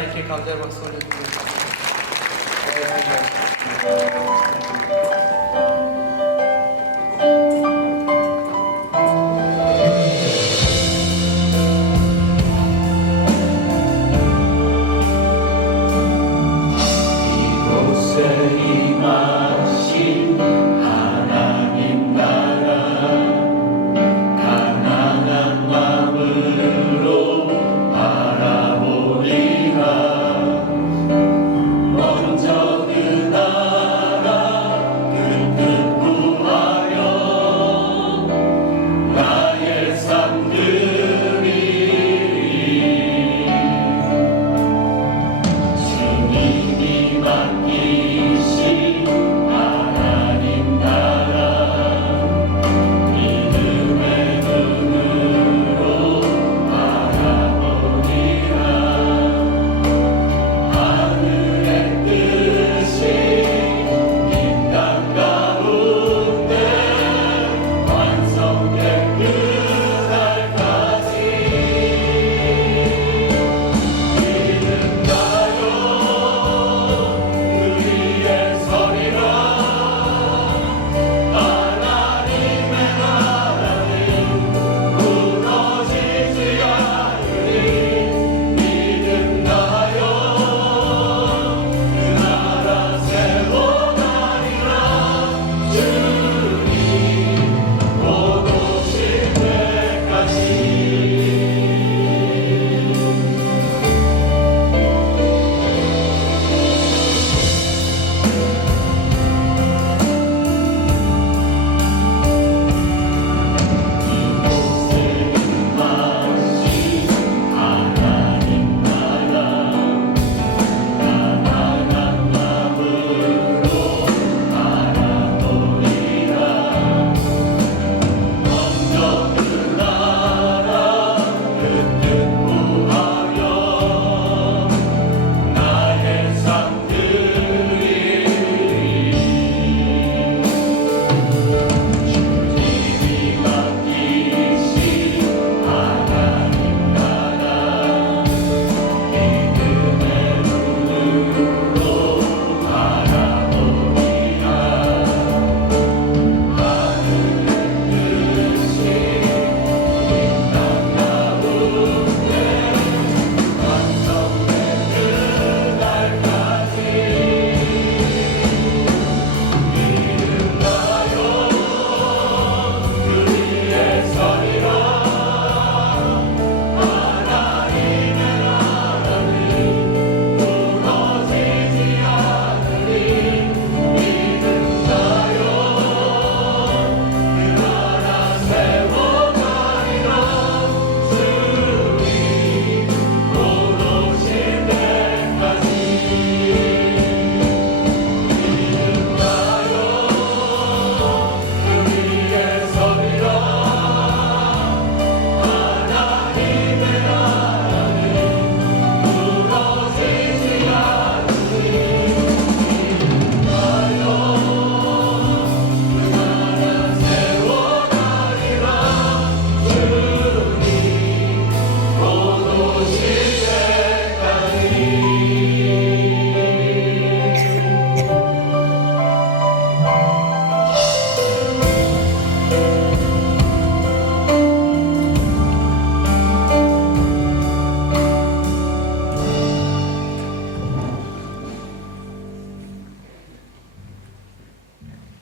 하나님께 감사의 박수 올려드립니다.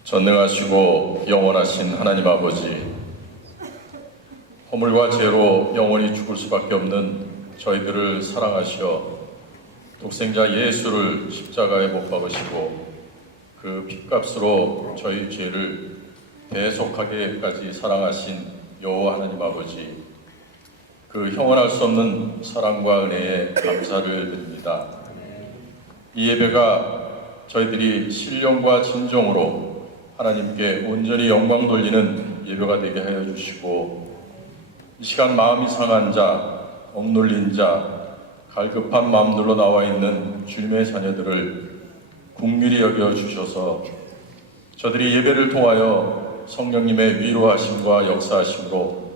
전능하시고 영원하신 하나님 아버지, 허물과 죄로 영원히 죽을 수밖에 없는 저희들을 사랑하시어 독생자 예수를 십자가에 못 박으시고 그 핏값으로 저희 죄를 대속하게까지 사랑하신 여호와 하나님 아버지, 그 형언할 수 없는 사랑과 은혜에 감사를 드립니다. 이 예배가 저희들이 신령과 진정으로 하나님께 온전히 영광 돌리는 예배가 되게 하여 주시고, 이 시간 마음이 상한 자, 억눌린 자, 갈급한 마음들로 나와 있는 주님의 자녀들을 긍휼히 여겨 주셔서 저들이 예배를 통하여 성령님의 위로하심과 역사하심으로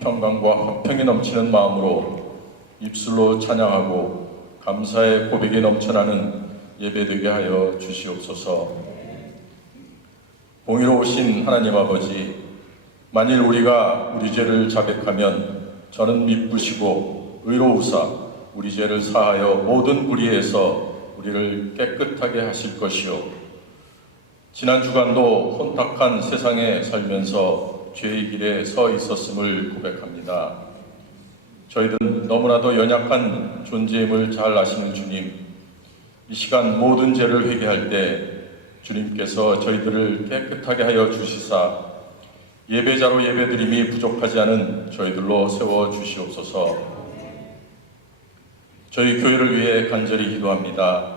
평강과 화평이 넘치는 마음으로 입술로 찬양하고 감사의 고백이 넘쳐나는 예배되게 하여 주시옵소서. 공의로우신 하나님 아버지, 만일 우리가 우리 죄를 자백하면 저는 미쁘시고 의로우사 우리 죄를 사하여 모든 불의에서 우리를 깨끗하게 하실 것이요. 지난 주간도 혼탁한 세상에 살면서 죄의 길에 서 있었음을 고백합니다. 저희들은 너무나도 연약한 존재임을 잘 아시는 주님, 이 시간 모든 죄를 회개할 때 주님께서 저희들을 깨끗하게 하여 주시사 예배자로 예배드림이 부족하지 않은 저희들로 세워 주시옵소서. 저희 교회를 위해 간절히 기도합니다.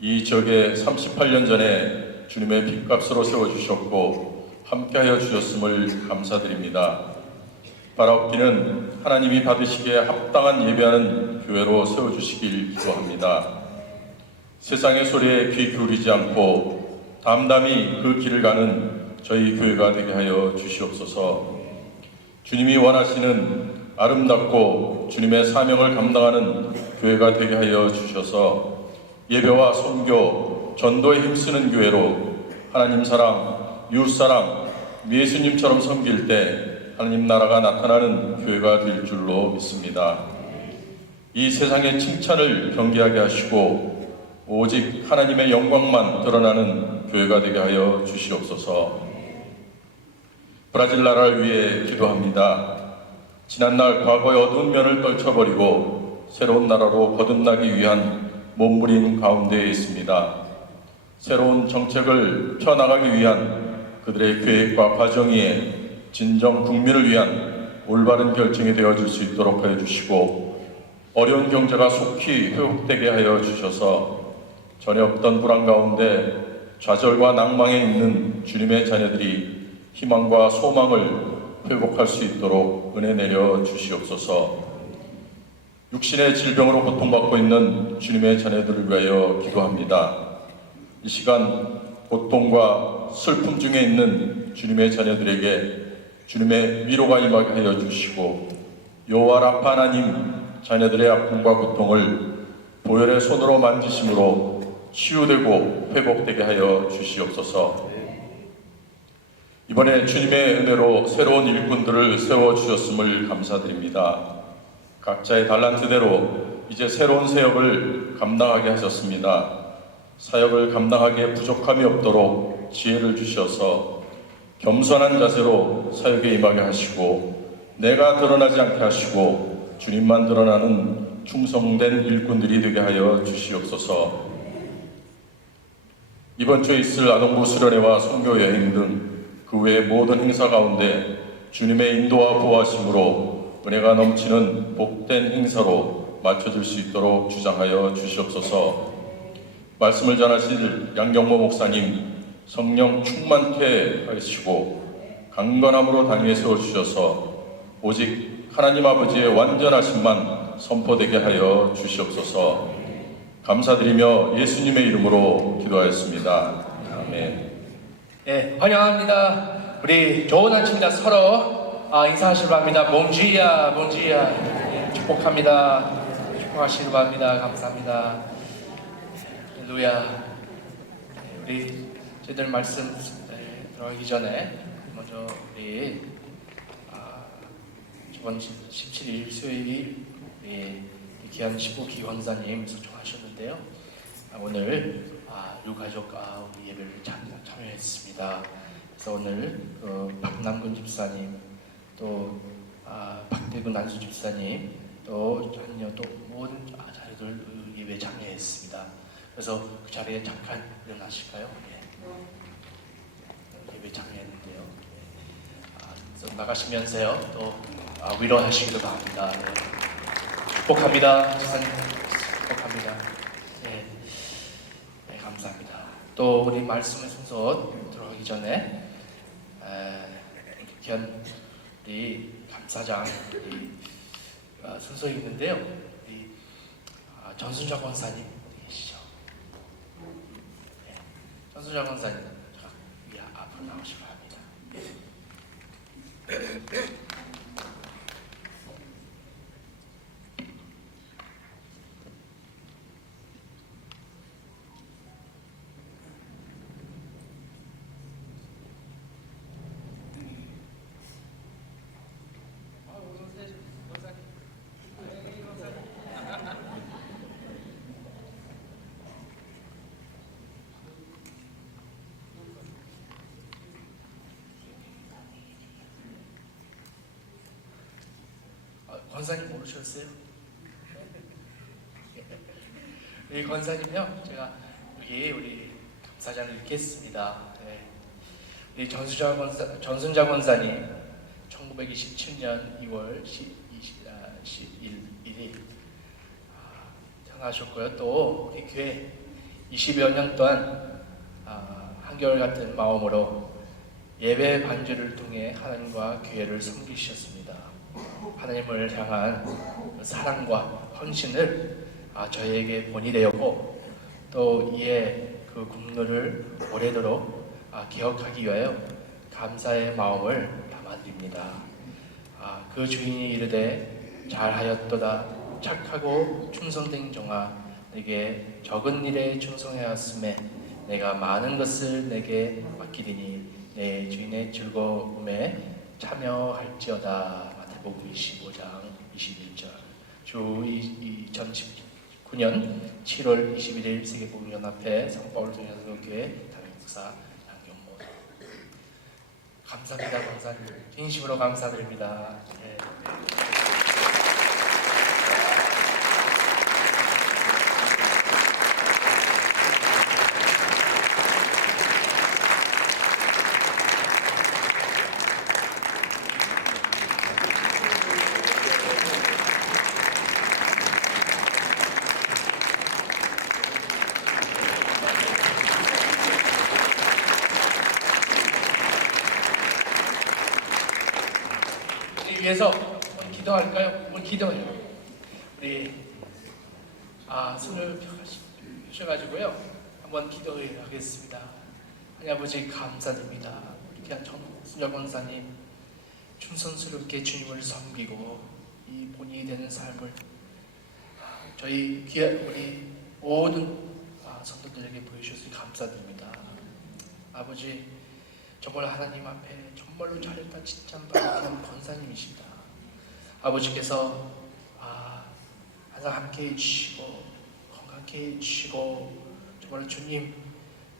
이 지역에 38년 전에 주님의 핏값으로 세워주셨고 함께하여 주셨음을 감사드립니다. 바라옵기는 하나님이 받으시기에 합당한 예배하는 교회로 세워주시길 기도합니다. 세상의 소리에 귀 기울이지 않고 담담히 그 길을 가는 저희 교회가 되게 하여 주시옵소서. 주님이 원하시는 아름답고 주님의 사명을 감당하는 교회가 되게 하여 주셔서 예배와 선교, 전도에 힘쓰는 교회로 하나님 사랑, 이웃 사랑, 예수님처럼 섬길 때 하나님 나라가 나타나는 교회가 될 줄로 믿습니다. 이 세상의 칭찬을 경계하게 하시고 오직 하나님의 영광만 드러나는 교회가 되게 하여 주시옵소서. 브라질 나라를 위해 기도합니다. 지난날 과거의 어두운 면을 떨쳐버리고 새로운 나라로 거듭나기 위한 몸부림 가운데에 있습니다. 새로운 정책을 펴나가기 위한 그들의 계획과 과정 위에 진정 국민을 위한 올바른 결정이 되어줄 수 있도록 하여 주시고 어려운 경제가 속히 회복되게 하여 주셔서 전에 없던 불안 가운데 좌절과 낭망에 있는 주님의 자녀들이 희망과 소망을 회복할 수 있도록 은혜 내려 주시옵소서. 육신의 질병으로 고통받고 있는 주님의 자녀들을 위하여 기도합니다. 이 시간 고통과 슬픔 중에 있는 주님의 자녀들에게 주님의 위로가 임하게 하여 주시고 여호와 라파 하나님 자녀들의 아픔과 고통을 보혈의 손으로 만지심으로 치유되고 회복되게 하여 주시옵소서. 이번에 주님의 은혜로 새로운 일꾼들을 세워주셨음을 감사드립니다. 각자의 달란트대로 이제 새로운 사역을 감당하게 하셨습니다. 사역을 감당하기에 부족함이 없도록 지혜를 주셔서 겸손한 자세로 사역에 임하게 하시고 내가 드러나지 않게 하시고 주님만 드러나는 충성된 일꾼들이 되게 하여 주시옵소서. 이번 주에 있을 아동부 수련회와 선교 여행 등 그 외의 모든 행사 가운데 주님의 인도와 보호하심으로 은혜가 넘치는 복된 행사로 맞춰질 수 있도록 주장하여 주시옵소서. 말씀을 전하실 양경모 목사님 성령 충만케 하시고 강건함으로 당위에 세워주셔서 오직 하나님 아버지의 완전하심만 선포되게 하여 주시옵소서. 감사드리며 예수님의 이름으로 기도하였습니다. 아멘. 네, 환영합니다. 우리 좋은 아침이다. 서로 인사하시기 바랍니다. 봉지야, 봉지야. 네, 축복합니다. 축복하시기 바랍니다. 감사합니다. 할렐루야. 우리 저희들 말씀 들어가기 전에 먼저 우리 이번 17일 수요일 우리 귀한 19기 권사님 소총하셨는데요. 오늘 유가족 우리 예배를 참여했습니다. 그래서 오늘 박남근 집사님, 또 박대근 안수 집사님, 또 자녀 또 모든 자녀들 예배 참여했습니다. 그래서 그 자리에 잠깐 일어나실까요? 네. 예배 참여했는데요. 그래서 나가시면서요 또 위로하시기도 바랍니다. 네. 축복합니다. 집사님 축복합니다. 네. 네, 감사합니다. 또 우리 말씀의 순서 들어가기 전에 귀한 우리 감사장 우리 순서 있는데요. 우리 전순자 권사님 어디 계시죠? 네. 전순자 권사님 앞으로 나오시기 바랍니다. 권사님 모르셨어요? 이 권사님요, 제가 여기 우리 감사장을 읽겠습니다. 네. 우리 전순자 권사님 1927년 2월 11일이 태어나셨고요. 또 우리 교회 20여 년 동안 한결같은 마음으로 예배 반주를 통해 하나님과 교회를 섬기셨습니다. 하나님을 향한 그 사랑과 헌신을 저에게 본이 되었고, 또 이에 그 국룰을 오래도록 기억하기 위하여 감사의 마음을 담아드립니다. 그 주인이 이르되 잘하였도다 착하고 충성된 종아, 내게 적은 일에 충성하였음에 내가 많은 것을 내게 맡기리니 내 주인의 즐거움에 참여할지어다. 마태복음 25장 21절. 주 2019년 7월 21일 세계복음연합회 성바울동양교회 담임목사 양경모. 감사합니다. 감사님 진심으로 감사드립니다. 네. 위해서 한번 기도할까요? 한번 기도해요. 우리 손을 펴셔가지고요 한번 기도하겠습니다. 하나님 아버지 감사드립니다. 우리 귀한 전순자 권사님 충성스럽게 주님을 섬기고 이 본이 되는 삶을 저희 귀한 우리 모든 성도들에게 보여주셔서 감사드립니다. 아버지, 정말 하나님 앞에 정말로 잘했다 칭찬받는 권사님이십니다. 아버지께서 항상 함께해 주시고 건강케 해주시고, 정말 주님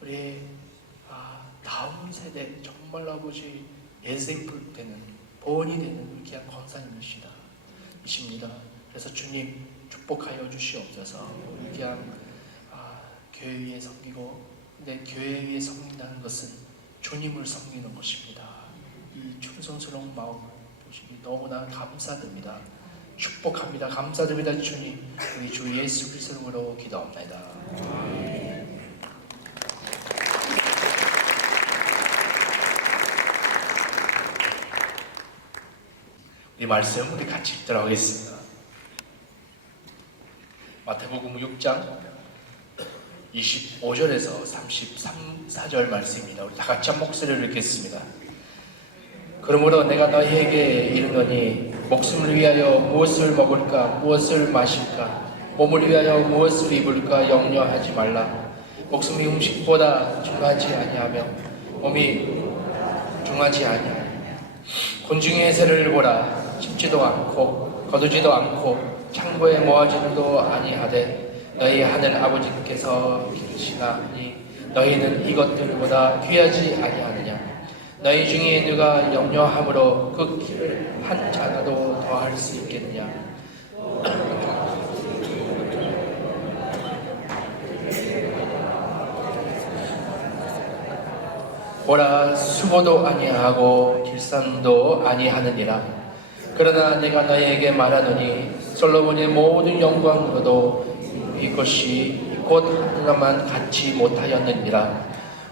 우리 다음 세대 정말 아버지 예생풀 되는 본이 되는 귀한 권사님이십니다. 그래서 주님 축복하여 주시옵소서. 우리 귀한 교회 위에 섬기고, 근데 교회 위에 섬긴다는 것은 주님을 섬기는 것입니다. 이 충성스러운 마음 보시기 너무나 감사드립니다. 축복합니다. 감사드립니다. 주님, 우리 주 예수 그리스도 이름으로 기도합니다. 이 말씀 우리 같이 읽도록 하겠습니다. 마태복음 6장 25절에서 34절 말씀입니다. 우리 다 같이 한 목소리를 읽겠습니다. 그러므로 내가 너희에게 이르노니 목숨을 위하여 무엇을 먹을까 무엇을 마실까 몸을 위하여 무엇을 입을까 염려하지 말라. 목숨이 음식보다 중하지 아니하며 몸이 중하지 아니하며 곤충의 새를 보라. 심지도 않고 거두지도 않고 창고에 모아지도 아니하되 너희 하늘 아버지께서 기르시나니 너희는 이것들보다 귀하지 아니하느냐. 너희 중에 누가 염려함으로 그 길을 한 자라도 더할 수 있겠느냐. 보라, 수고도 아니하고 길쌈도 아니하느니라. 그러나 내가 너희에게 말하노니 솔로몬의 모든 영광으로도 이것이 곧 하나만 갖지 못하였느니라.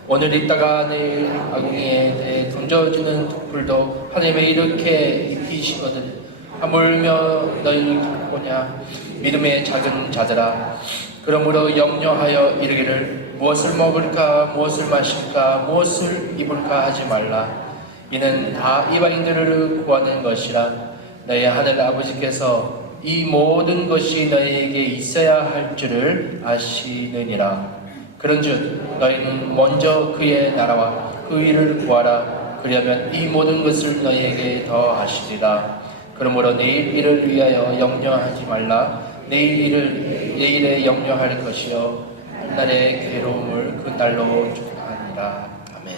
오늘 있다가 내일 아궁이에 던져주는 독불도 하나님의 이렇게 입히시거든. 하물며 너희 갖고냐 믿음의 작은 자들아. 그러므로 염려하여 이르기를 무엇을 먹을까 무엇을 마실까 무엇을 입을까 하지 말라. 이는 다 이방인들을 구하는 것이라. 너희 하늘 아버지께서 이 모든 것이 너희에게 있어야 할 줄을 아시느니라. 그런즉 너희는 먼저 그의 나라와 그 일을 구하라. 그러면 이 모든 것을 너희에게 더하시리라. 그러므로 내일 일을 위하여 염려하지 말라. 내일에 염려할 것이요 한날의 괴로움을 그 날로 주하니라. 아멘.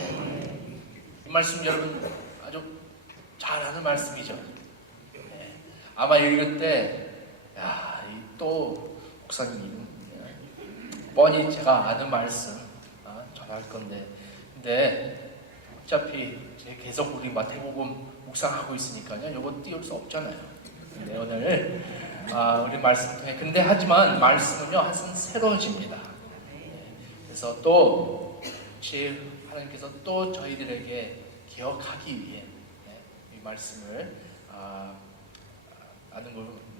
이 말씀 여러분 아주 잘 아는 말씀이죠. 아마 읽을 때, 야, 또 목사님, 뻔히 제가 아는 말씀 전할 건데, 근데 어차피 계속 우리 마태복음 묵상하고 있으니까요, 요거 띄울 수 없잖아요. 근데 오늘 우리 말씀 통해, 근데 하지만 말씀은요 항상 새로워집니다. 그래서 또 하나님께서 또 저희들에게 기억하기 위해 이 말씀을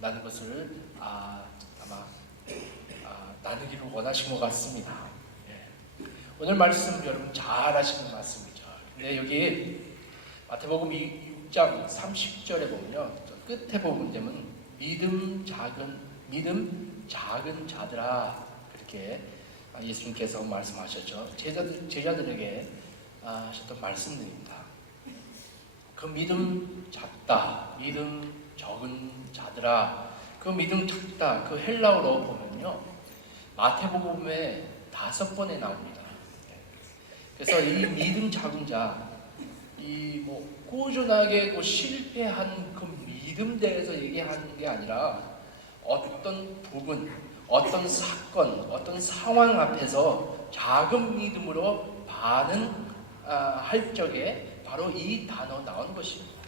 나눈 것을 아마 나누기를 원하신 것 같습니다. 오늘 말씀 여러분 잘 아시는 말씀이죠. 근데 여기 마태복음 6장 30절에 보면요, 끝에 보면 믿음 작은 자들아, 그렇게 예수님께서 말씀하셨죠. 제자들에게 하셨던 말씀들입니다. 그 믿음 작다, 믿음 적은 자들아, 그 믿음 작다, 그 헬라어로 보면요 마태복음에 5번에 나옵니다. 그래서 이 믿음 작은 자, 이 꾸준하게 실패한 그 믿음 대해서 얘기하는 게 아니라 어떤 부분, 어떤 사건, 어떤 상황 앞에서 작은 믿음으로 반응할 적에 바로 이 단어 나온 것입니다.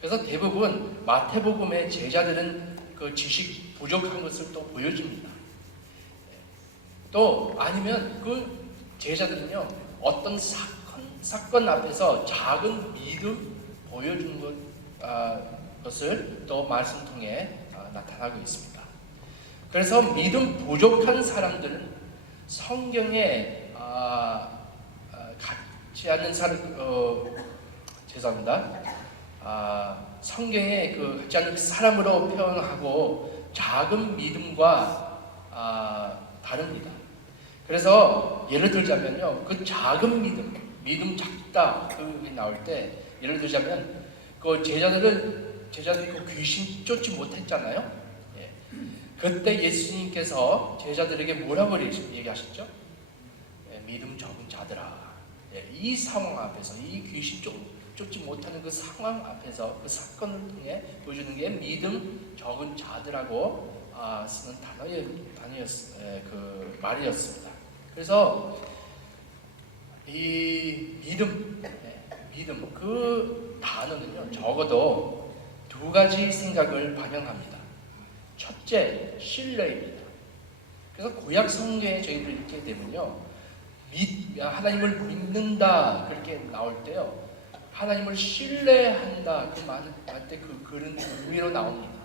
그래서 대부분 마태복음의 제자들은 그 지식 부족한 것을 또 보여줍니다. 또 아니면 그 제자들은요 어떤 사건 앞에서 작은 믿음 보여준 것을 또 말씀 통해 나타나고 있습니다. 그래서 믿음 부족한 사람들은 성경에 같지 않는 성경에 같지 않은 사람으로 표현하고 작은 믿음과 다릅니다. 그래서 예를 들자면요, 그 작은 믿음 작다 그게 나올 때 예를 들자면 그 제자들이 그 귀신 쫓지 못했잖아요. 그때 예수님께서 제자들에게 뭐라고 얘기하셨죠? 믿음 적은 자들아. 이 상황 앞에서, 이 귀신 쫓지 못하는 그 상황 앞에서 그 사건을 통해 보여주는 게 믿음 적은 자들하고 쓰는 그 말이었습니다. 그래서 이 믿음 그 단어는요 적어도 2가지 생각을 반영합니다. 첫째, 신뢰입니다. 그래서 구약 성경에 저희들 읽게 되면요, 하나님을 믿는다 그렇게 나올 때요, 하나님을 신뢰한다 그 말 때 그런 의미로 나옵니다.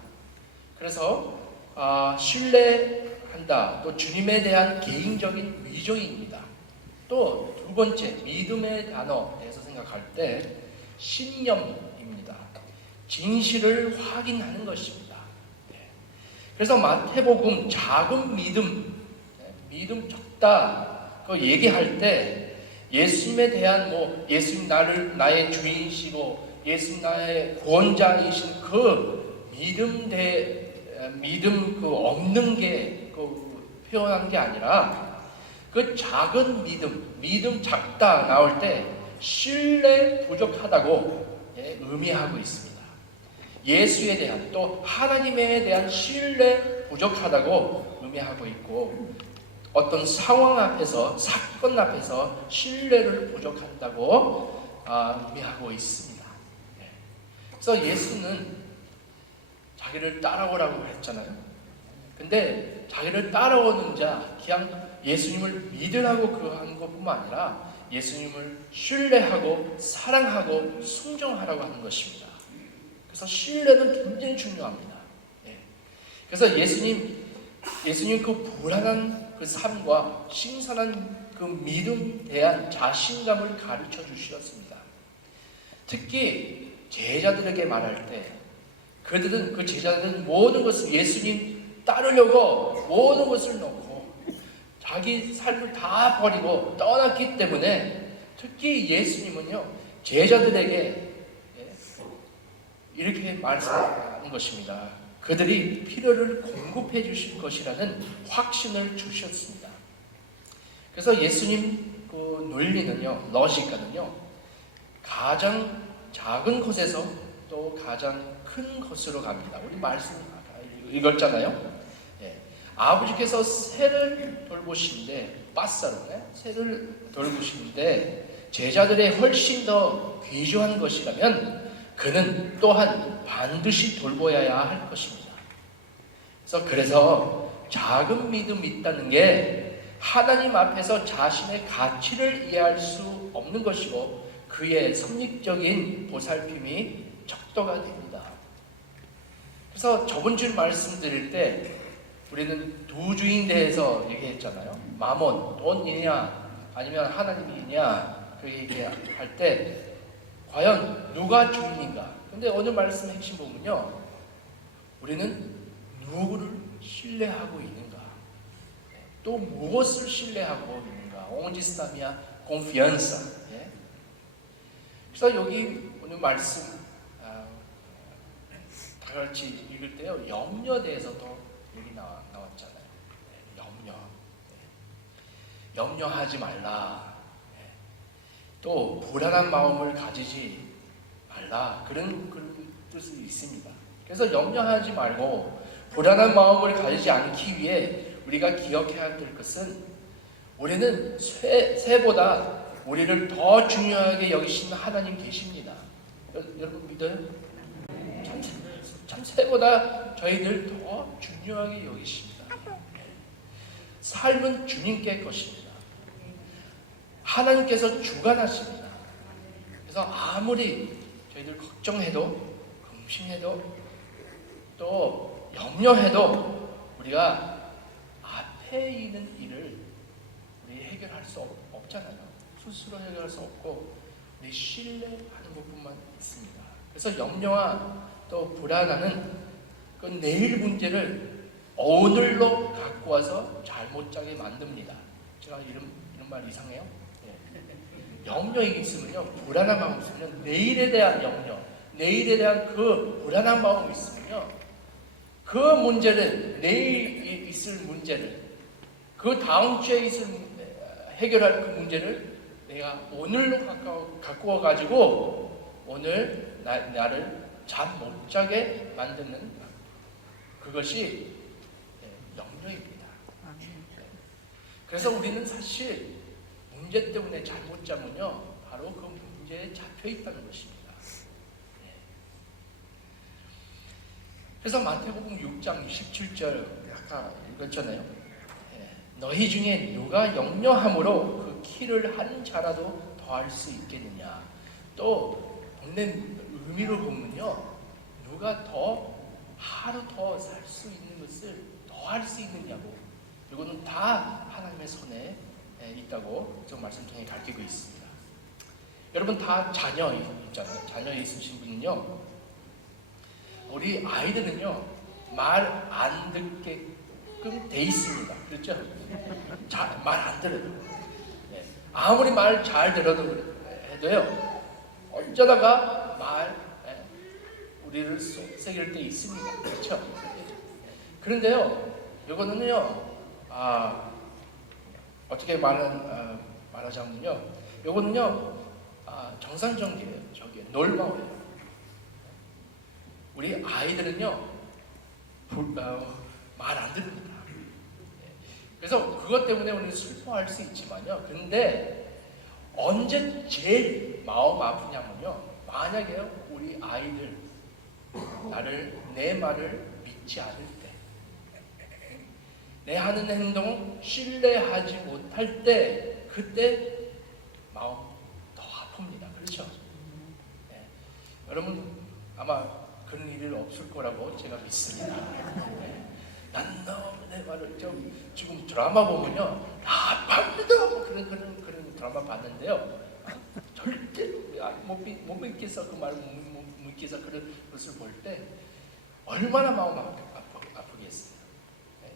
그래서 신뢰한다, 또 주님에 대한 개인적인 위조입니다. 또 2번째, 믿음의 단어에서 생각할 때 신념입니다. 진실을 확인하는 것입니다. 그래서 마태복음 작은 믿음 적다 그 얘기할 때 예수님에 대한 예수님 나의 주인이시고 예수님 나의 구원자이신 그 믿음 없는 게 표현한 게 아니라 그 작은 믿음 작다 나올 때 신뢰 부족하다고 의미하고 있습니다. 예수에 대한 또 하나님에 대한 신뢰 부족하다고 의미하고 있고, 어떤 상황 앞에서 사건 앞에서 신뢰를 부족한다고 의미하고 있습니다. 그래서 예수는 자기를 따라오라고 했잖아요. 근데 자기를 따라오는 자, 그냥 예수님을 믿으라고 그러는 것뿐만 아니라 예수님을 신뢰하고 사랑하고 순종하라고 하는 것입니다. 그래서 신뢰는 굉장히 중요합니다. 그래서 예수님 그 불안한 그 삶과 신선한 그 믿음에 대한 자신감을 가르쳐 주셨습니다. 특히 제자들에게 말할 때 그 제자들은 모든 것을 예수님 따르려고 모든 것을 놓고 자기 삶을 다 버리고 떠났기 때문에, 특히 예수님은요 제자들에게 이렇게 말씀하는 것입니다. 그들이 필요를 공급해 주실 것이라는 확신을 주셨습니다. 그래서 예수님 그 논리는요, 러시가는요, 가장 작은 곳에서 또 또 가장 큰 것으로 갑니다. 우리 말씀 읽었잖아요. 예. 아버지께서 새를 돌보시는데 빠싸로 새를 돌보시는데 제자들의 훨씬 더 귀중한 것이라면 그는 또한 반드시 돌보아야 할 것입니다. 그래서 작은 믿음이 있다는 게 하나님 앞에서 자신의 가치를 이해할 수 없는 것이고 그의 섭리적인 보살핌이 척도가 됩니다. 그래서 저번 주 말씀드릴 때 우리는 두 주인 대해서 얘기했잖아요. 마몬, 돈이냐 아니면 하나님이냐 그 얘기할 때 과연 누가 주인인가? 근데 오늘 말씀 핵심 부분은요, 우리는 누구를 신뢰하고 있는가? 또 무엇을 신뢰하고 있는가? Onde está minha confiança? 그래서 여기 오늘 말씀 다 같이 읽을 때요, 염려에 대해서도 여기 나왔잖아요. 염려하지 말라. 또 불안한 마음을 가지지 말라. 그런 뜻이 있습니다. 그래서 염려하지 말고 불안한 마음을 가지지 않기 위해 우리가 기억해야 될 것은 우리는 새보다 우리를 더 중요하게 여기시는 하나님 계십니다. 여러분 믿어요? 참 새보다 저희들 더 중요하게 여기십니다. 삶은 주님께 것입니다. 하나님께서 주관하십니다. 그래서 아무리 저희들 걱정해도 근심해도 또 염려해도 우리가 앞에 있는 일을 우리 해결할 수 없잖아요. 스스로 해결할 수 없고 우리 신뢰하는 것뿐만 있습니다. 그래서 염려와 또 불안함은 그 내일 문제를 오늘로 갖고 와서 잠 못 자게 만듭니다. 제가 이런 말 이상해요? 염려가 있으면요, 불안한 마음이 있으면 내일에 대한 염려, 내일에 대한 그 불안한 마음이 있으면요, 그 문제를, 내일 있을 문제를, 그 다음 주에 해결할 그 문제를 내가 오늘로 갖고 와가지고 오늘 나를 잠 못 자게 만드는 그것이 염려입니다. 그래서 우리는 사실 문제 때문에 잠 못 자면요, 바로 그 문제에 잡혀 있다는 것입니다. 그래서 마태복음 6장 27절 아까 읽었잖아요. 너희 중에 누가 염려함으로 그 키를 한 자라도 더할 수 있겠느냐. 또 본래 의미로 보면요, 누가 더 하루 더 살 수 있는 것을 더 할 수 있느냐고. 이거는 다 하나님의 손에 있다고 저 말씀 통해 가르치고 있습니다. 여러분 다 자녀 있잖아요. 자녀 있으신 분은요, 우리 아이들은요 말 안 듣게끔 돼 있습니다. 그렇죠? 말 안 들어요. 아무리 말 잘 들어도 해도요, 어쩌다가 우리를 속삭일 때 있습니다. 그렇죠? 그런데요, 이거는요, 어떻게 말하자면요, 이거는요, 정상적이에요. 놀마워요. 우리 아이들은요, 말 안 듣습니다. 그래서 그것 때문에 우리는 슬퍼할 수 있지만요, 근데 언제 제일 마음 아프냐면요, 만약에 우리 아이들 내 말을 믿지 않을 때, 내 하는 행동을 신뢰하지 못할 때, 그때 마음 더 아픕니다. 그렇죠? 여러분 아마 그런 일이 없을 거라고 제가 믿습니다. 난 너무 내 말을 지금 드라마 보면요, 밤새도 그런 드라마 봤는데요, 절대 못 믿겠어. 그 말을 못 믿겠어. 그런 것을 볼 때 얼마나 마음 아프겠어요.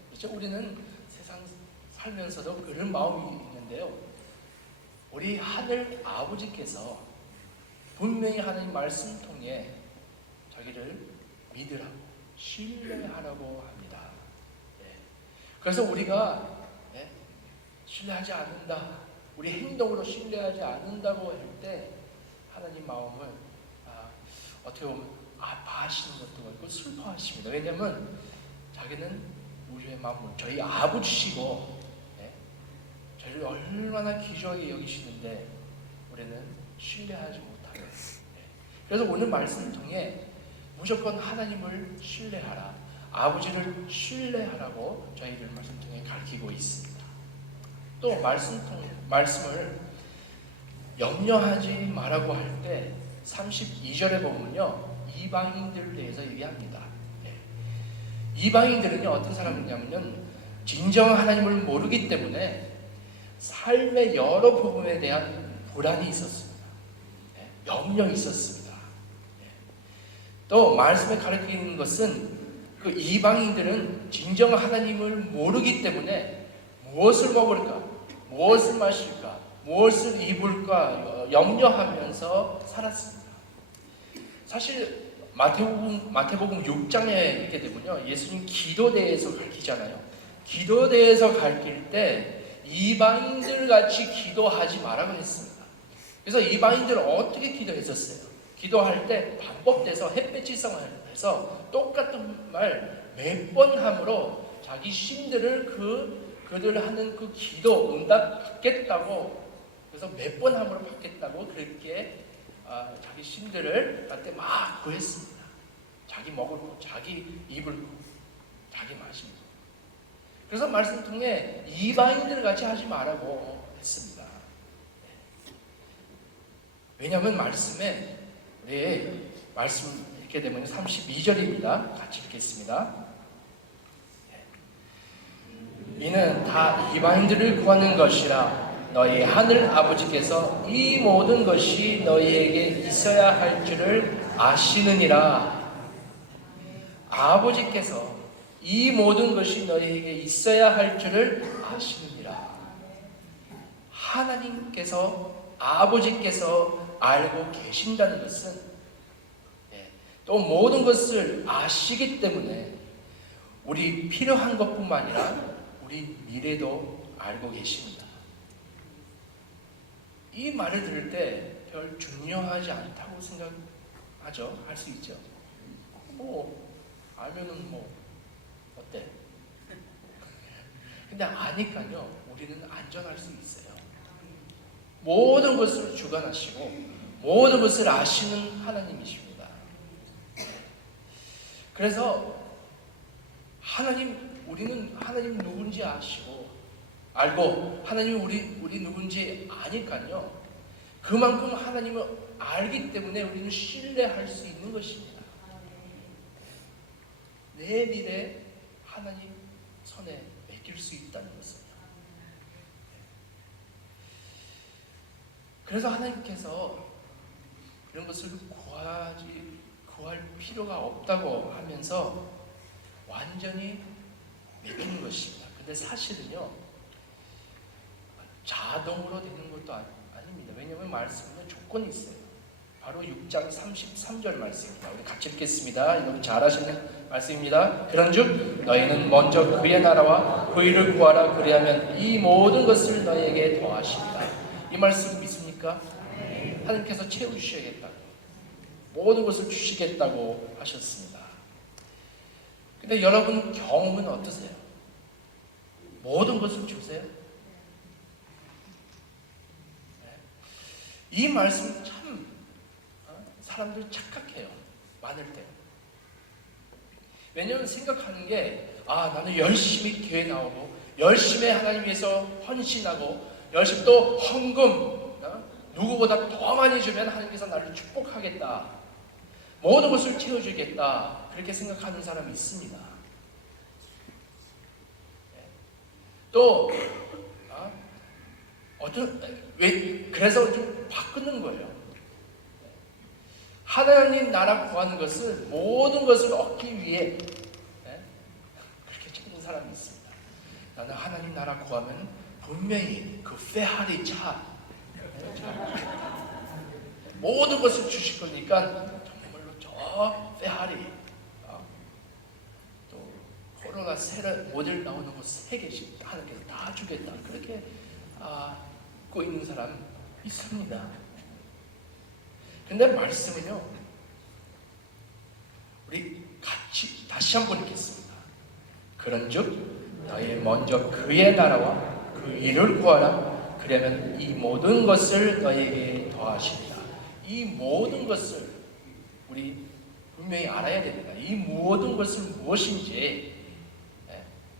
그렇죠? 우리는 세상 살면서도 그런 마음이 있는데요, 우리 하늘 아버지께서 분명히 하나님 말씀 통해 자기를 믿으라고, 신뢰하라고 합니다. 그래서 우리가 신뢰하지 않는다, 우리 행동으로 신뢰하지 않는다고 할 때 하나님 마음을 어떻게 보면 아파하시는 것도 같고 슬퍼하십니다. 왜냐하면 자기는 우리의 마음을 저희 아버지시고 저희를 얼마나 귀중하게 여기시는데 우리는 신뢰하지 못하는. 그래서 오늘 말씀을 통해 무조건 하나님을 신뢰하라, 아버지를 신뢰하라고 저희를 말씀 통해 가르치고 있습니다. 또 말씀을 염려하지 말라고 할 때 32절에 보면요, 이방인들에 대해서 얘기합니다. 이방인들은요, 어떤 사람이냐면요, 진정 하나님을 모르기 때문에 삶의 여러 부분에 대한 불안이 있었습니다. 염려가 있었습니다. 또 말씀에 가르치는 것은 그 이방인들은 진정 하나님을 모르기 때문에 무엇을 먹을까, 무엇을 마실까, 무엇을 입을까 염려하면서 살았습니다. 사실 마태복음 6장에 이렇게 되면요, 예수님 기도대에서 가르치잖아요. 기도대에서 가르칠 때 이방인들 같이 기도하지 말라고 했습니다. 그래서 이방인들은 어떻게 기도했었어요? 기도할 때 반복돼서 햇볕이 성해서 똑같은 말 몇 번 함으로 자기 신들을 그들 하는 그 기도 응답 받겠다고, 그래서 몇 번 함으로 받겠다고 그렇게 자기 신들을 한테 막 구했습니다. 자기 먹을 거, 자기 입을 거, 자기 마실 거. 그래서 말씀 통해 이방인들 같이 하지 말라고 했습니다. 왜냐하면 말씀에 우리 말씀 이렇게 되면 32절입니다. 같이 읽겠습니다. 이는 다 이방인들을 구하는 것이라 너희 하늘 아버지께서 이 모든 것이 너희에게 있어야 할 줄을 아시느니라. 아버지께서 이 모든 것이 너희에게 있어야 할 줄을 아시느니라. 하나님께서, 아버지께서 알고 계신다는 것은 또 모든 것을 아시기 때문에 우리 필요한 것뿐만 아니라 우리 미래도 알고 계십니다. 이 말을 들을 때 별 중요하지 않다고 생각하죠. 할 수 있죠. 알면은 어때? 근데 아니까요, 우리는 안전할 수 있어요. 모든 것을 주관하시고 모든 것을 아시는 하나님이십니다. 그래서 우리는 하나님 누군지 아시고 알고 하나님이 우리 누군지 아니까요, 그만큼 하나님을 알기 때문에 우리는 신뢰할 수 있는 것입니다. 내 미래 하나님 손에 맡길 수 있다는 것입니다. 그래서 하나님께서 이런 것을 구할 필요가 없다고 하면서 완전히 맡기는 것입니다. 근데 사실은요, 자동으로 되는 것도 아닙니다. 왜냐하면 말씀에 조건이 있어요. 바로 6장 33절 말씀입니다. 우리 같이 읽겠습니다. 이거 잘 아시는 말씀입니다. 그런즉 너희는 먼저 그의 나라와 그 일을 구하라. 그리하면 이 모든 것을 너희에게 더하시리라. 이 말씀 믿습니까? 하나님께서 채워주셔야겠다고, 모든 것을 주시겠다고 하셨습니다. 근데 여러분 경험은 어떠세요? 모든 것을 주세요? 이 말씀 참 사람들 착각해요. 많을 때. 왜냐하면 생각하는 게, 나는 열심히 교회 나오고 열심히 하나님 위해서 헌신하고 열심히 또 헌금 누구보다 더 많이 주면 하나님께서 나를 축복하겠다, 모든 것을 채워주겠다, 그렇게 생각하는 사람이 있습니다. 또 그래서 좀 바꾸는 거예요. 하나님 나라 구하는 것을, 모든 것을 얻기 위해 그렇게 찾는 사람이 있습니다. 나는 하나님 나라 구하면 분명히 그 페라리 차, 모든 것을 주실 거니까 정말로 저 페라리, 또 코로나 모델 나오는 거 3개씩 하나님께서 다 주겠다, 그렇게 믿고 있는 사람 있습니다. 근데 말씀은요, 우리 같이 다시 한번 읽겠습니다. 그런즉 너희 먼저 그의 나라와 그 일을 구하라. 그러면 이 모든 것을 너희에게 더하시리라. 이 모든 것을 우리 분명히 알아야 됩니다. 이 모든 것은 무엇인지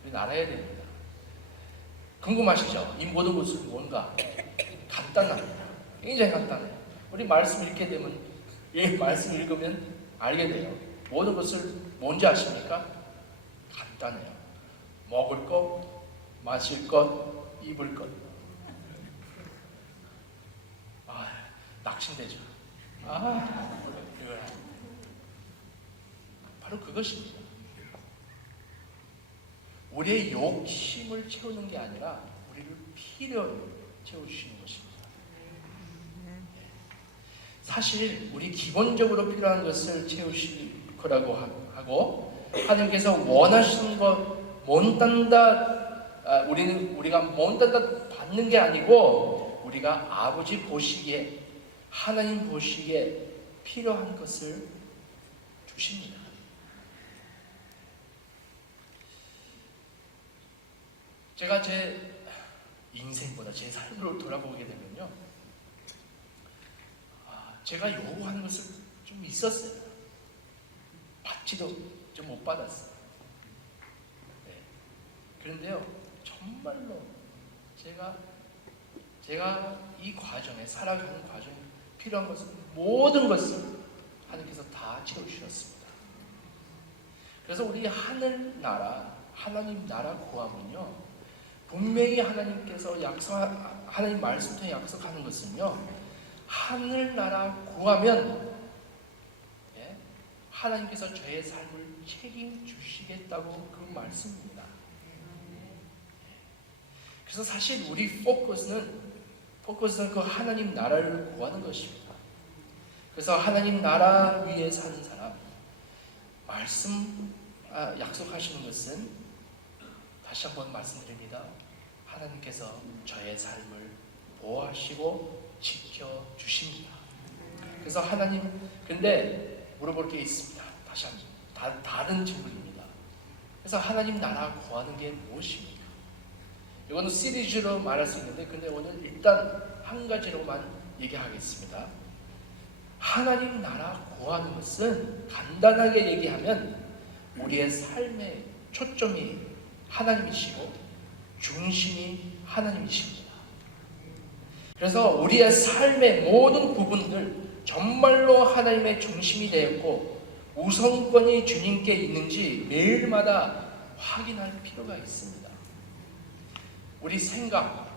우리는 알아야 됩니다. 궁금하시죠? 이 모든 것은 뭔가? 간단합니다. 굉장히 간단해요. 우리 말씀 읽게 되면, 이 말씀 읽으면 알게 돼요. 모든 것을 뭔지 아십니까? 간단해요. 먹을 것, 마실 것, 입을 것. 낙심되죠. 바로 그것입니다. 우리의 욕심을 채우는 게 아니라 우리를 필요를 채워주시는 것입니다. 사실 우리 기본적으로 필요한 것을 채우실 거라고 하고, 하나님께서 원하시는 것 몬단다, 우리가 몬단다 받는 게 아니고 우리가 아버지 보시기에, 하나님 보시기에 필요한 것을 주십니다. 제가 제 인생보다 제 삶으로 돌아보게 되면요, 제가 요구하는 것을 좀 있었어요. 받지도 좀 못 받았어요. 그런데요, 정말로 제가 이 과정에, 살아가는 과정에 필요한 것을, 모든 것을 하나님께서 다 채워주셨습니다. 그래서 우리 하늘나라, 하나님 나라 구함은요, 분명히 하나님께서 하나님 말씀 통해 약속하는 것은요, 하늘나라 구하면 하나님께서 저의 삶을 책임주시겠다고 그 말씀입니다. 그래서 사실 우리 포커스는 그 하나님 나라를 구하는 것입니다. 그래서 하나님 나라 위에 사는 사람, 약속하시는 것은, 다시 한번 말씀드립니다. 하나님께서 저의 삶을 보호하시고 지켜주십니다. 그래서 근데 물어볼 게 있습니다. 다시 한번 다른 질문입니다. 그래서 하나님 나라 구하는 게 무엇입니까? 이거는 시리즈로 말할 수 있는데, 근데 오늘 일단 한 가지로만 얘기하겠습니다. 하나님 나라 구하는 것은 간단하게 얘기하면 우리의 삶의 초점이 하나님이시고 중심이 하나님이십니다. 그래서 우리의 삶의 모든 부분들 정말로 하나님의 중심이 되었고 우선권이 주님께 있는지 매일마다 확인할 필요가 있습니다. 우리 생각,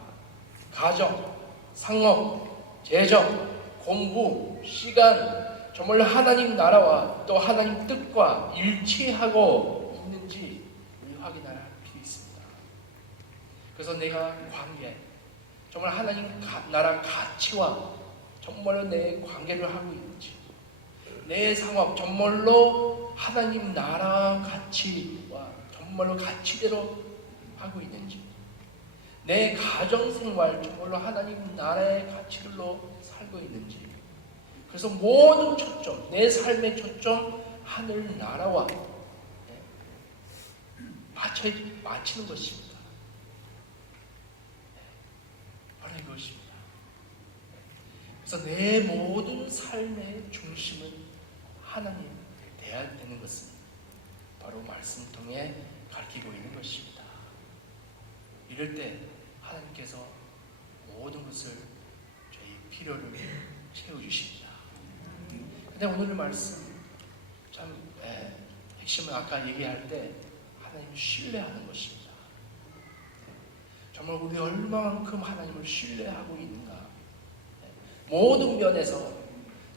가정, 상업, 재정, 공부, 시간, 정말 하나님 나라와 또 하나님 뜻과 일치하고 있는지 우리 확인할 필요 있습니다. 그래서 내가 관계, 정말 하나님 나라 가치와 정말로 내 관계를 하고 있는지, 내 상업 정말로 하나님 나라 가치와 정말로 가치대로 하고 있는지, 내 가정생활 정말로 하나님 나라의 가치로 살고 있는지, 그래서 모든 초점, 내 삶의 초점 하늘 나라와 맞추는 것입니다. 바로 이것입니다. 그래서 내 모든 삶의 중심은 하나님 되어야 되는 것은 바로 말씀 통해 가르치고 있는 것입니다. 이럴 때 하나님께서 모든 것을 저희 필요를 채워주십니다. 근데 오늘 말씀 참 핵심은 아까 얘기할 때 하나님을 신뢰하는 것입니다. 정말 우리 얼마만큼 하나님을 신뢰하고 있는가. 모든 면에서,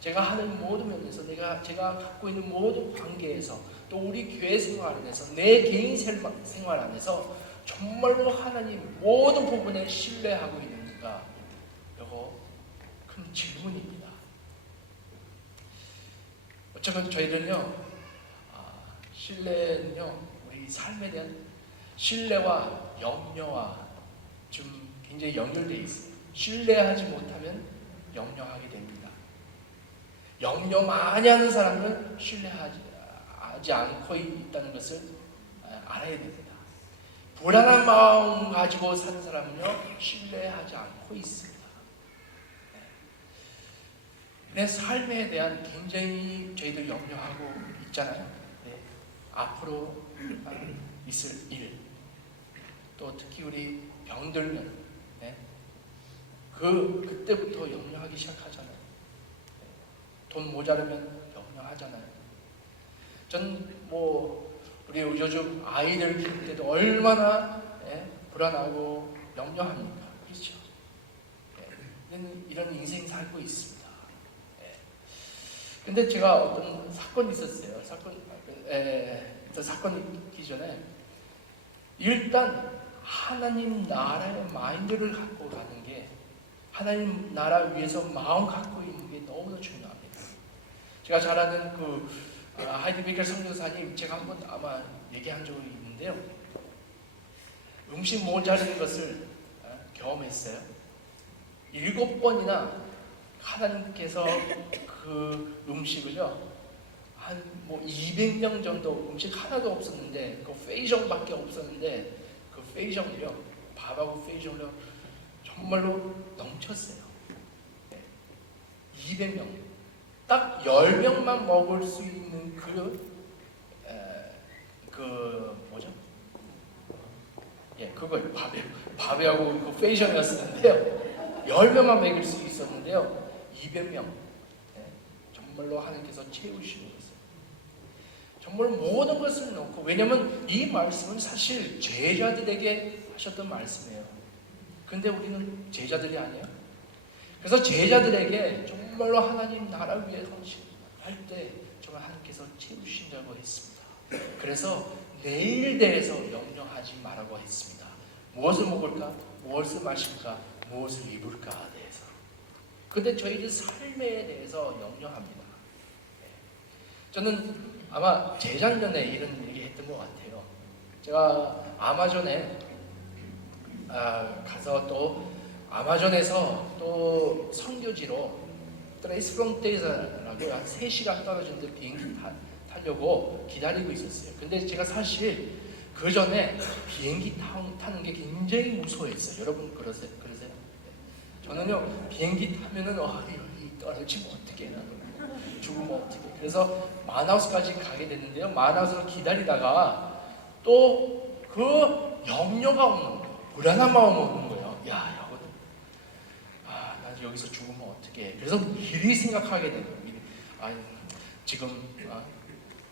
제가 하는 모든 면에서, 제가 갖고 있는 모든 관계에서, 또 우리 교회 생활 안에서, 내 개인 생활 안에서 정말로 하나님 모든 부분에 신뢰하고 있는가? 이거 큰 질문입니다. 어쩌면 저희들은요, 신뢰는요, 우리 삶에 대한 신뢰와 염려와 좀 굉장히 연결되어 있어요. 신뢰하지 못하면 염려하게 됩니다. 염려 많이 하는 사람은 신뢰하지 신뢰하지 않고 있다는 것을 알아야 됩니다. 불안한 마음 가지고 사는 사람은요, 신뢰하지 않고 있습니다. 내 삶에 대한 굉장히 저희들 염려하고 있잖아요. 네. 앞으로 있을 일, 또 특히 우리 병들면 그때부터 염려하기 시작하잖아요. 돈 모자르면 염려하잖아요. 전 우리 요즘 아이들 키울 때도 얼마나 불안하고 염려합니까? 그렇죠? 이런 인생 살고 있습니다. 근데 제가 어떤 사건이 있었어요. 사건이 있기 전에 일단 하나님 나라의 마인드를 갖고 가는 게, 하나님 나라 위해서 마음 갖고 있는 게 너무나 중요합니다. 제가 잘 아는 하이드베겔 선교사님, 제가 한번 아마 얘기한 적이 있는데요. 음식 모자라는 것을 경험했어요. 7번이나 하나님께서 그 음식을요, 한 200명 정도 음식 하나도 없었는데, 그 페이정밖에 없었는데, 그 페이정을요, 밥하고 페이정을요, 정말로 넘쳤어요. 200명. 딱 10명만 먹을 수 있는 뭐죠? 그걸 밥하고 그 페이정이었는데요. 10명만 먹일 수 있었는데요. 200명. 정말로 하나님께서 채우시는 것을. 정말 모든 것을 놓고, 왜냐하면 이 말씀은 사실 제자들에게 하셨던 말씀이에요. 근데 우리는 제자들이 아니에요. 그래서 제자들에게 정말로 하나님 나라 위해 헌신할 때 정말 하나님께서 채우신다고 했습니다. 그래서 내일 대해서 염려하지 말라고 했습니다. 무엇을 먹을까? 무엇을 마실까? 무엇을 입을까 대해서. 근데 저희들 삶에 대해서 염려합니다. 저는 아마 재작년에 이런 얘기 했던 것 같아요. 제가 아마존에 가서 또 아마존에서 또 선교지로 트레이스프론테이저라고 한 3시간 떨어진 데 비행기 타려고 기다리고 있었어요. 근데 제가 사실 그 전에 비행기 타는 게 굉장히 무서워했어요. 여러분 그러세요? 저는요, 비행기 타면은 여기 떨어지면 어떡해, 죽으면 어떡해. 그래서 마나우스까지 가게 됐는데요. 마나우스를 기다리다가 또 그 염려가 오는 거예요. 불안한 마음이 오는 거예요. 야, 나 여기서 죽으면 어떡해. 그래서 미리 생각하게 되는 거예요. 지금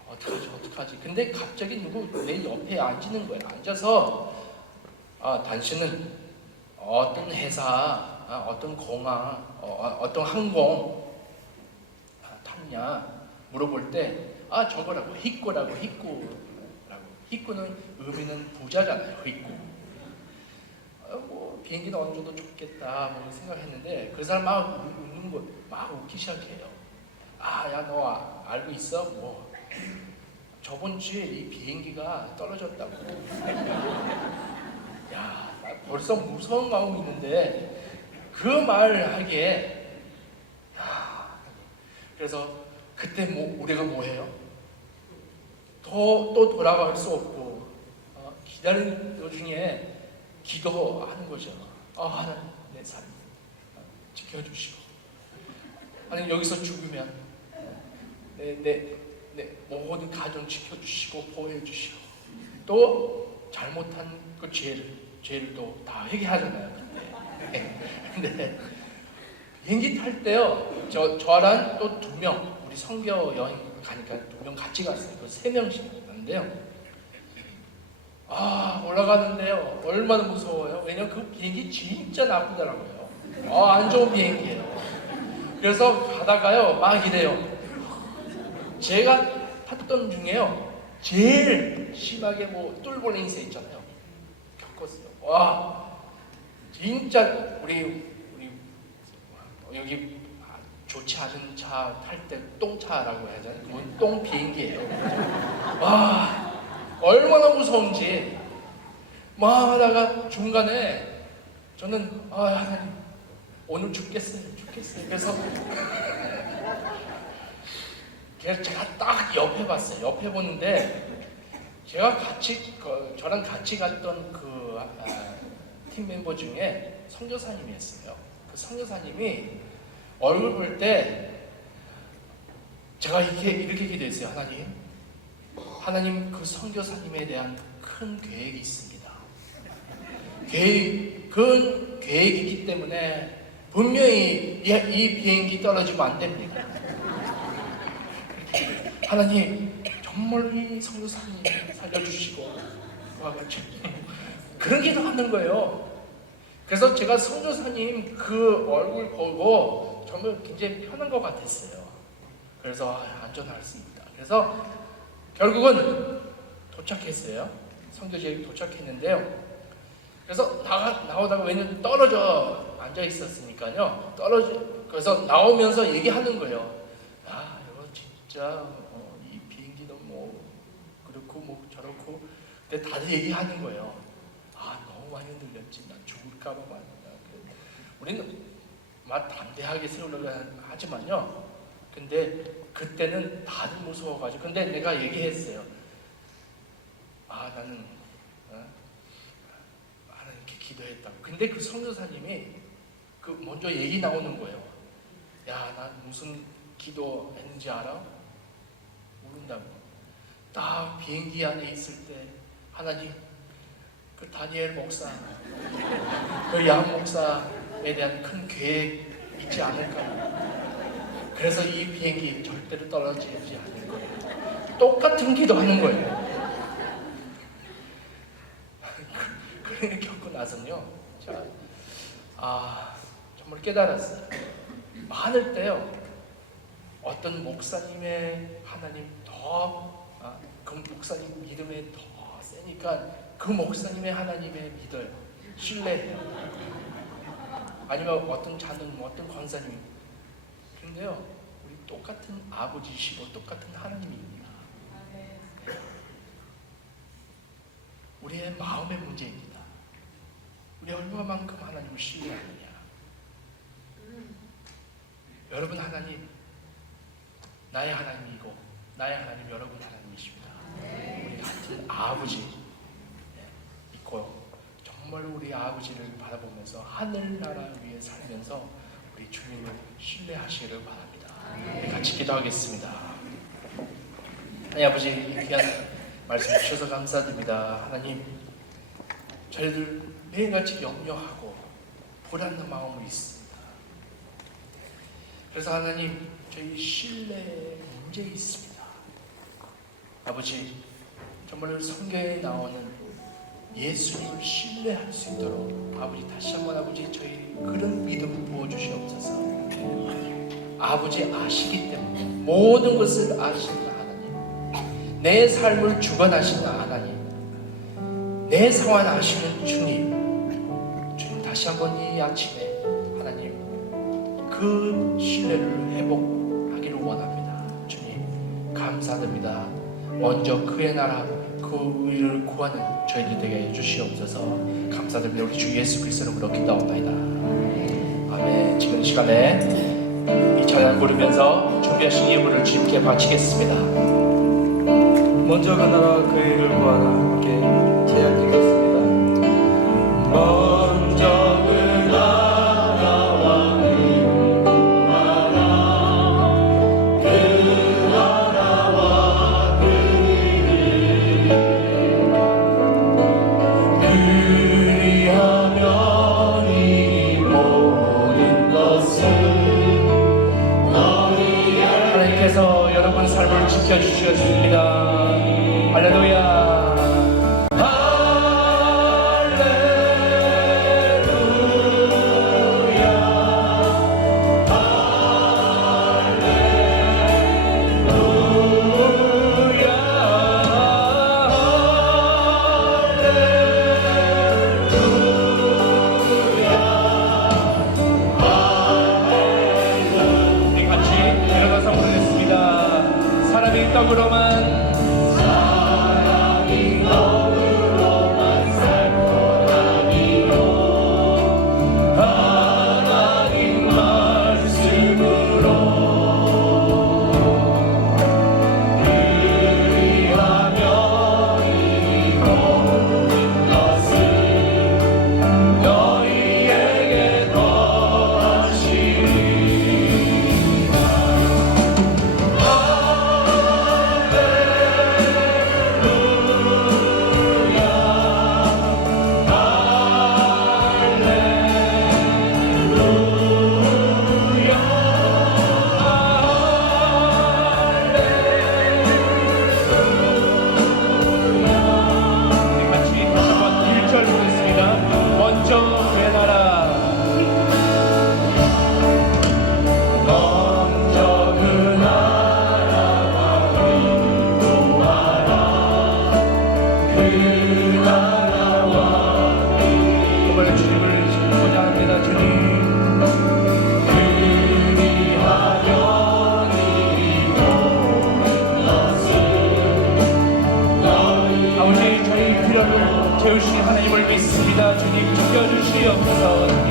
어떡하지. 근데 갑자기 누구 내 옆에 앉는 거예요. 앉아서 당신은 어떤 회사, 어떤 공항, 어떤 항공 탔냐 물어볼 때 저거라고, 히꾸라고. 히꾸는 의미는 부자잖아요. 히꾸. 비행기는 어느 정도 좋겠다 생각했는데 그 사람 막 웃는 거, 막 웃기 시작해요. 야, 너 알고 있어? 저번 주에 이 비행기가 떨어졌다고. 야, 나 벌써 무서운 마음이 있는데 그 말을 하기에, 그래서 그때 우리가 뭐해요? 또 돌아갈 수 없고 기다리는 도중에 기도하는 거죠. 하나님, 내 삶 지켜주시고, 하나님 여기서 죽으면 내 모든 가정 지켜주시고 보호해주시고, 또 잘못한 그 죄를 또 다 회개하잖아요. 근데 비행기 탈 때요, 저랑 또 2명, 우리 선교 여행 가니까 2명 같이 갔어요. 3명씩 갔는데요. 올라가는데요, 얼마나 무서워요. 왜냐면 그 비행기 진짜 나쁘더라고요. 안 좋은 비행기예요. 그래서 가다가요, 막 이래요. 제가 탔던 중에요, 제일 심하게 뚫볼렌스 있잖아요. 겪었어요. 진짜 우리 여기 좋지 않은 차 탈 때 똥차라고 해야 되나? 그건 똥 비행기예요. 얼마나 무서운지 막 하다가 중간에 저는 하나님, 오늘 죽겠어요. 그래서 그래서 제가 딱 옆에 봤어요. 옆에 보는데 제가 저랑 같이 갔던 팀 멤버 중에 선교사님이었어요. 그 선교사님이 얼굴 볼 때 제가 이렇게 기도했어요. 하나님 그 선교사님에 대한 큰 계획이 있습니다. 그 계획이 있기 때문에 분명히 이 비행기 떨어지면 안 됩니다. 하나님 정말 이 선교사님 살려주시고 그런 기도하는 거예요. 그래서 제가 선교사님 그 얼굴 보고 정말 굉장히 편한 것 같았어요. 그래서 안전할 수 있다. 그래서 결국은 도착했어요. 선교지에 도착했는데요. 그래서 나오다가 왜냐면 떨어져 앉아 있었으니까요. 그래서 나오면서 얘기하는 거예요. 아, 이거 진짜 이 비행기도 뭐 그렇고 뭐 저렇고. 근데 다들 얘기하는 거예요. 아, 너무 많이 흔들렸지. 나 죽을까봐 말이야. 우리는 막 담대하게 세우려고 하지만요. 근데 그때는 다들 무서워가지고. 근데 내가 얘기했어요. 아, 나는 하나님께 기도했다고. 근데 그 선교사님이 먼저 얘기 나오는 거예요. 야, 난 무슨 기도했는지 알아? 모른다고. 딱 비행기 안에 있을 때 하나님, 그 다니엘 목사, 그 양 목사에 대한 큰 계획 있지 않을까? 그래서 이 비행기 절대로 떨어지지 않을 거예요. 똑같은 기도하는 거예요. 그걸 겪고 나서는요, 정말 깨달았어요. 많을 때요, 어떤 목사님의 하나님 그 목사님 믿음에 더 세니까 그 목사님의 하나님에 믿어요. 신뢰해요. 아니면 어떤 자는 어떤 권사님. 그런데요, 우리 똑같은 아버지시고 똑같은 하나님입니다. 우리의 마음의 문제입니다. 우리 얼마만큼 하나님을 신뢰하느냐. 여러분 하나님, 나의 하나님이고 나의 하나님 여러분 하나님이십니다. 우리 같은 아버지 있고 정말 우리 아버지를 바라보면서 하늘나라 위에 살면서 우리 주님을 신뢰하시기를 바랍니다. 우리 같이 기도하겠습니다. 하나님 아버지, 이 귀한 말씀 주셔서 감사드립니다. 하나님, 저희들 매일같이 염려하고 불안한 마음이 있습니다. 그래서 하나님, 저희 신뢰에 문제 있습니다. 아버지, 정말 성경에 나오는 예수님을 신뢰할 수 있도록 아버지 다시 한번 아버지 저희 그런 믿음을 부어주시옵소서. 아버지 아시기 때문에 모든 것을 아시는 하나님, 내 삶을 주관하시는 하나님, 내 상황 아시는 주님 다시 한번 이 아침에 하나님 그 신뢰를 회복하기를 원합니다. 주님 감사드립니다. 먼저 그의 나라 그 의를 구하는 저희들 되게 해주시옵소서. 감사드립니다. 우리 주 예수 그리스도로 그렇게 기도하옵나이다. 아멘. 지금 이 시간에 이 찬양 부르면서 준비하신 예물을 주님께 바치겠습니다. 먼저 그 나라 그 의를 구하라. 함께 찬양 드리겠습니다. 먼저 그 나라와 의를 구하라. 그 나라와 그 의를 그리하면 이 모든 것을 하나님께서 여러분 삶을 지켜주셨습니다. 할렐루야. 할렐루야. 주시옵소서.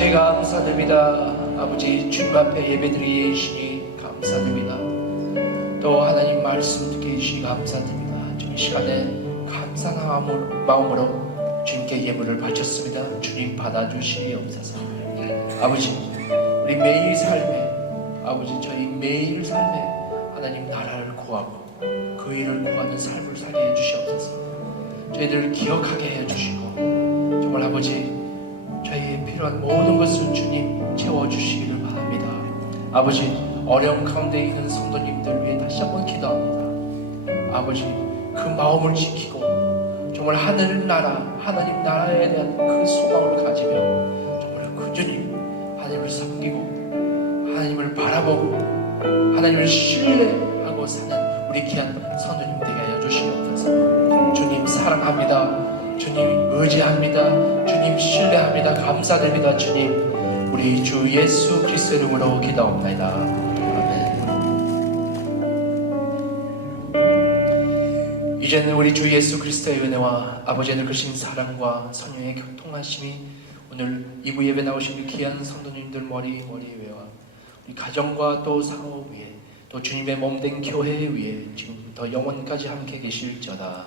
아버지 감사드립니다. 아버지 주님 앞에 예배드리게 해주시니 감사드립니다. 또 하나님 말씀 듣게 해주시니 감사드립니다. 주님 시간에 감사한 마음으로 주님께 예물을 바쳤습니다. 주님 받아주시옵소서. 아버지 우리 매일 삶에 아버지 저희 매일 삶에 하나님 나라를 구하고 그 일을 구하는 삶을 살게 해주시옵소서. 저희들을 기억하게 해주시고 정말 아버지 저희의 필요한 모든 것을 주님 채워주시기를 바랍니다. 아버지 어려움 가운데 있는 성도님들 위해 다시 한번 기도합니다. 아버지 그 마음을 지키고 정말 하늘나라 하나님 나라에 대한 그 소망을 가지며 정말 꾸준히 하나님을 섬기고 하나님을 바라보고 하나님을 신뢰하고 사는 우리 귀한 성도님 되게 하여 주시옵소서. 주님 사랑합니다. 주님 의지합니다. 주님 신뢰합니다. 감사드립니다. 주님 우리 주 예수 그리스도 이름으로 기도합니다. 아멘. 이제는 우리 주 예수 그리스도의 은혜와 아버지의 크신 사랑과 성령의 교통하심이 오늘 2부 예배 나오신 우리 귀한 성도님들 머리 위와 우리 가정과 또 사업 위에 또 주님의 몸된 교회 위에 지금부터 영원까지 함께 계실지어다.